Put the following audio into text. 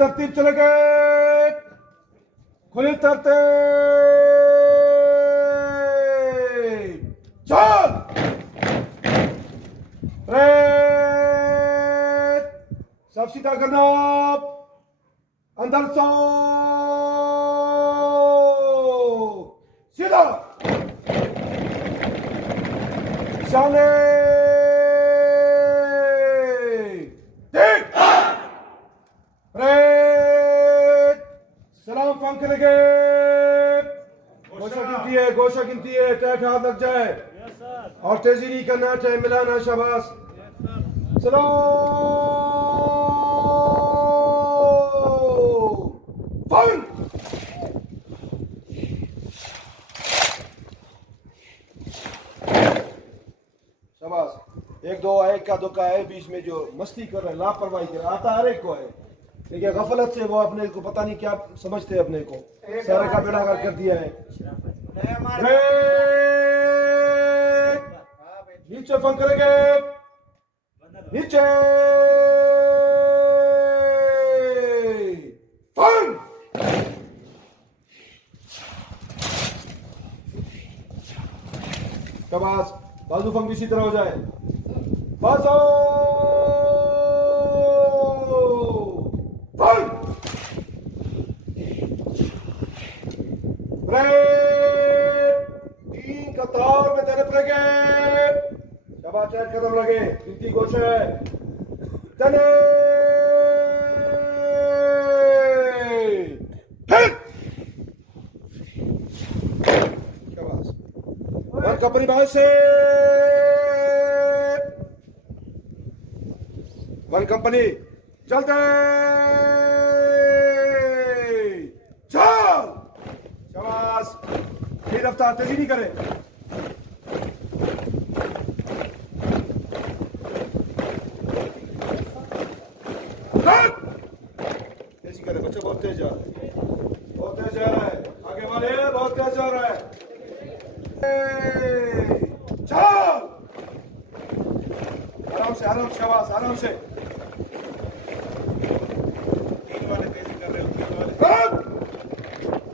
तरतीब चले गए, खुली तरतीब, चल रेड, सब सीधा करना, अंदर सो, सीधा, शाने, ठीक, रेड, सलाम फंक लगे, गोशा गिनती है, टैट हाथ लग जाए, और तेजी नहीं करना, टाइम मिलाना, शाबाश, चलो, फंक, शाबाश, एक दो एक का धोखा है बीच में जो मस्ती कर रहे हैं, लापरवाही कर आता हर एक को है, लेकिन गफलत से वो अपने को पता नहीं क्या समझते अपने को, सारे का बेड़ा कर दिया है। नीचे फंक करेंगे, नीचे फंक, शाबाश, बाजू फंक इसी तरह हो जाए, बाजू फंक, तीन कतार में देने पड़ेंगे, शाबाश, चार कदम लगे, गिनती गोश है, देने फिर, शाबाश, वन कंपनी बाहर से, वन कंपनी चलते, चल, शाबाश, ये रफ्तार तेजी नहीं करे, तेजी करे, बच्चा बहुत तेज जा रहा है, बहुत तेज जा रहा है, आगे वाले बहुत तेज जा रहा है, चल, आराम से, शाबाश, आराम से।